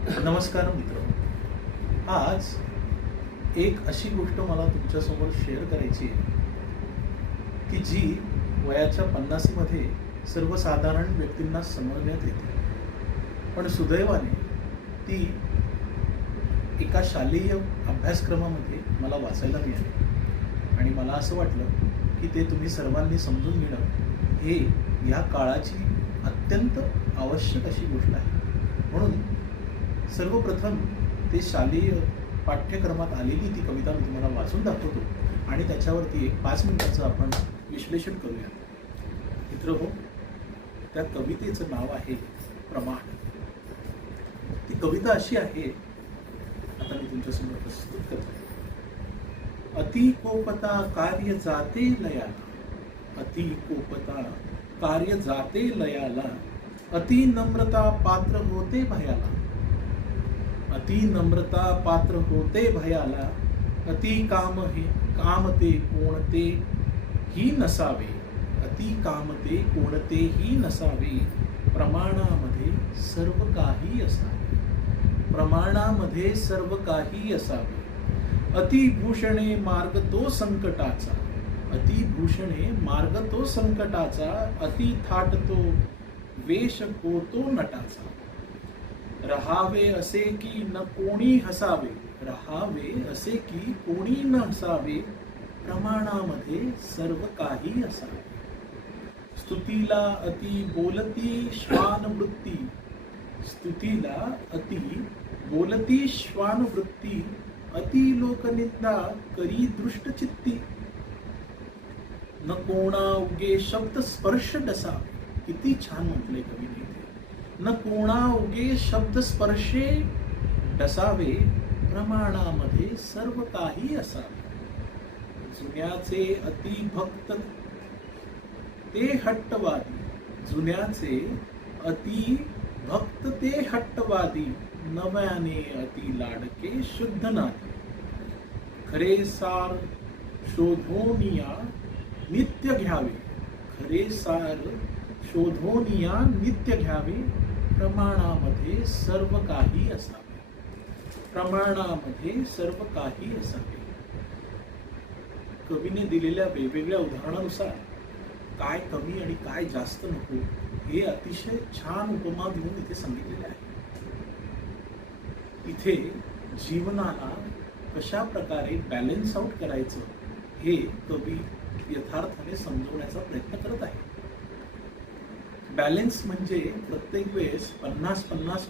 नमस्कार मित्र. आज एक अशी गोष्ट मला तुमच्यासमोर शेअर करायची आहे की जी वयाच्या 50मध्ये सर्वसाधारण व्यक्तींना समजण्यात येते, पण सुदैवाने ती एका शालेय अभ्यासक्रमामध्ये मला वाचायला मिळाली आणि मला असं वाटलं की ते तुम्ही सर्वांनी समजून घेणं हे या काळाची अत्यंत आवश्यक अशी गोष्ट आहे. म्हणून सर्वप्रथम ते शालेय पाठ्यक्रमात आलेली ती कविता मी तुम्हाला वाचून दाखवतो आणि त्याच्यावरती एक 5 मिनिटाचं आपण विश्लेषण करूया. मित्रहो, त्या कवितेचं नाव आहे प्रमाण. ती कविता अशी आहे, आता मी तुमच्यासमोर प्रस्तुत करतो. अति कोपता कार्य जाते लयाला, अति कोपता कार्य जाते लयाला, अति नम्रता पात्र होते भयाला, अति नम्रता पात्र होते भयाला, अति कामते कोणते ही नसावे, अति कामते कोणतेही नसावे, प्रमाणामध्ये सर्व काही असावे, प्रमाणामध्ये सर्व काही असावे. अतिभूषणे मार्ग तो संकटाचा, अतिभूषणे मार्ग तो संकटाचा, अति थाट तो वेश होतो नटाचा. रहावे असे की न कोणी हसावे, रहावे असे की कोणी न हसावे, प्रमाणामध्ये सर्व काही असावे. स्तुतीला अति बोलती श्वान वृत्ती, स्तुतीला अति बोलती श्वान वृत्ती, अति लोकनिंदा करी दृष्टचित्ती. न कोणा उगे शब्द स्पर्श डसावे. किती छान म्हटले कवीने. न कोणा उगे शब्द स्पर्शे डसावे, प्रमाणामध्ये सर्व काही असावे. जुन्याचे अति भक्त ते हट्टवादी, जुन्याचे अति भक्त ते हट्टवादी, नव्याने अति लाडके शुद्ध नाती. खरे सार शोधोनिया नित्य घ्यावे, खरे सार शोधोनिया नित्य घ्यावे, प्रमाणामध्ये सर्व काही असावे, प्रमाणामध्ये सर्व काही असावे. कवीने दिलेल्या वेगवेगळ्या उदाहरणानुसार काय कमी आणि काय जास्त नको हे अतिशय छान उपमा देऊन इथे सांगितलेले आहे. इथे जीवनाला कशा प्रकारे बॅलन्स आउट करायचं हे कवी यथार्थाने समजवण्याचा प्रयत्न करत आहे. बॅलन्स म्हणजे प्रत्येक वेळेस 50-50